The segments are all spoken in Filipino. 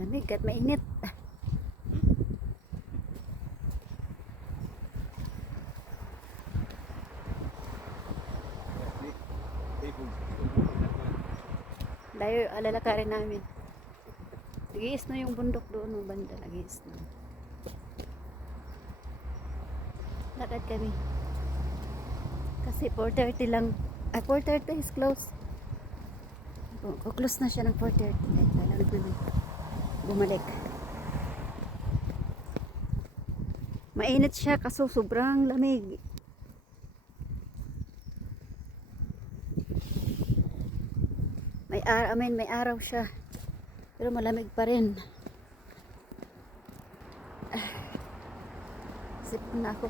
Malamig at mainit. Layo alalakarin namin. Nag-iis na yung bundok doon ng banda. Nag-iis na. Lakad kami. Kasi 4:30 lang. 4:30 is close. Close na siya ng 4:30. Kailangan namin bumalik. Mainit siya kaso sobrang lamig. May araw siya. Pero malamig pa rin. Sipon na ako.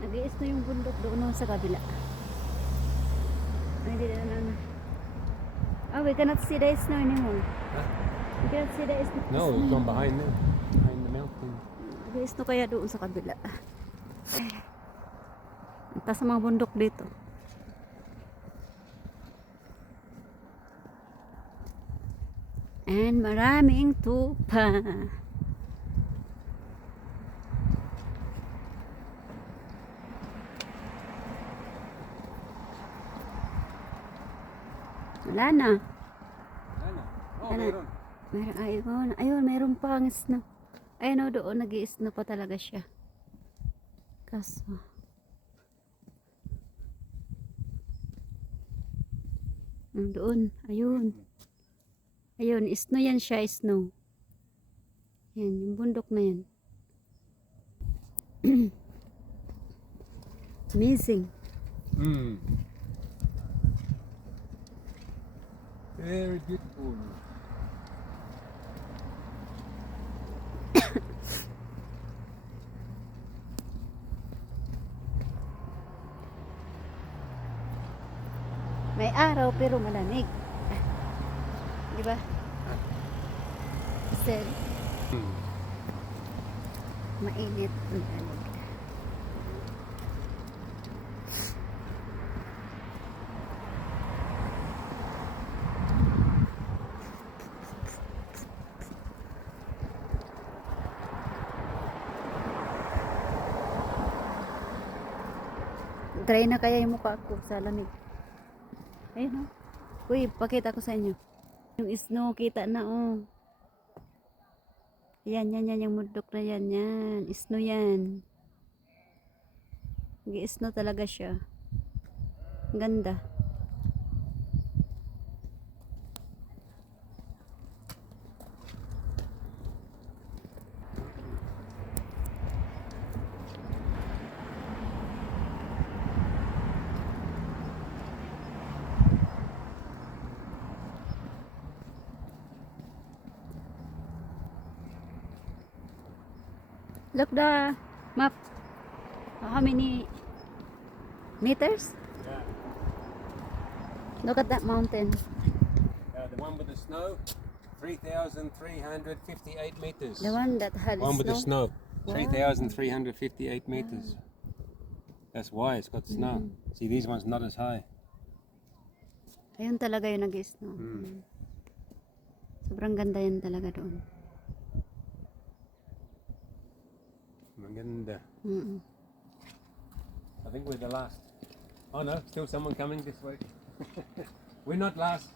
Nag-iis na yung bundok doon sa kabila. Ay, hindi na. Oh, we cannot see the snow anymore. Huh? We cannot see the snow. No, it's gone behind there. Behind the mountain. Nag-iis na kaya doon sa kabila. Ang taas sa mga bundok dito. And maraming tupa. Wala na. Ano? Oh, Ano? meron. Ayun, mayroon pang snow. Ayun o, doon nag-i-snow pa talaga siya. Kaso. Doon, ayun. Ayun, snow yan siya, snow. Yan, yung bundok na yan. Amazing. Very beautiful. May araw pero malamig. Di ba? Kasi mainit, malamig. Dry na kaya yung mukha ko sa lamig. Ayun o. Uy, pakita ko sa inyo. Yung snow, kita na oh. Yan, yung mundok na yan. Snow yan. Nag-snow talaga siya. Ang ganda. Look the map. How many meters? Yeah. Look at that mountain. The one with the snow, 3,358 meters. The one that had One with the snow. snow, 3,358 meters. That's why it's got snow. See, these ones not as high. Ayun talaga yung nag-snow. Sobrang ganda yan talaga doon. Maganda. Mm-mm. I think we're the last. Oh no, still someone coming this way. We're not last.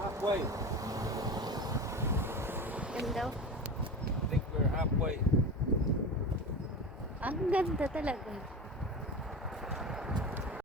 Halfway. Ganda. I think we're halfway. Ang ganda talaga.